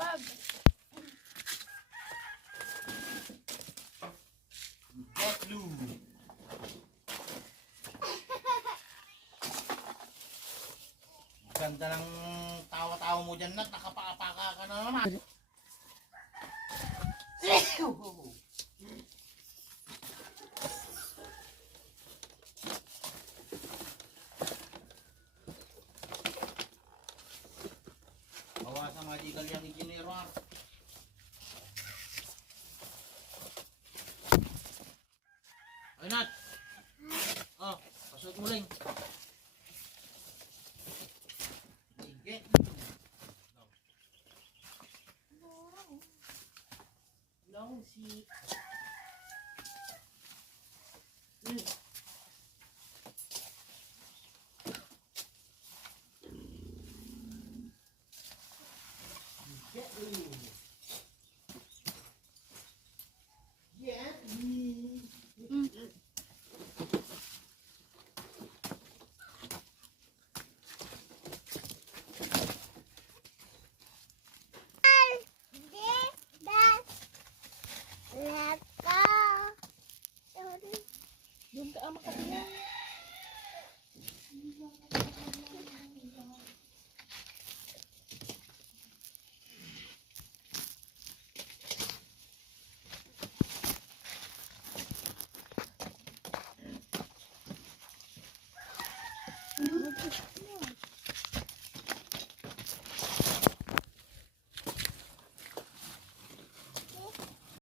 Wag. Got blue. Ganda ng tawa-tawa mo dyan, Nat. Nakapakapaka ka na naman. Magical yung engineer, ha? Ay, Nat! Oh, pasok mo lang. Sige. Long si. Get Doon ka ah, makatingin.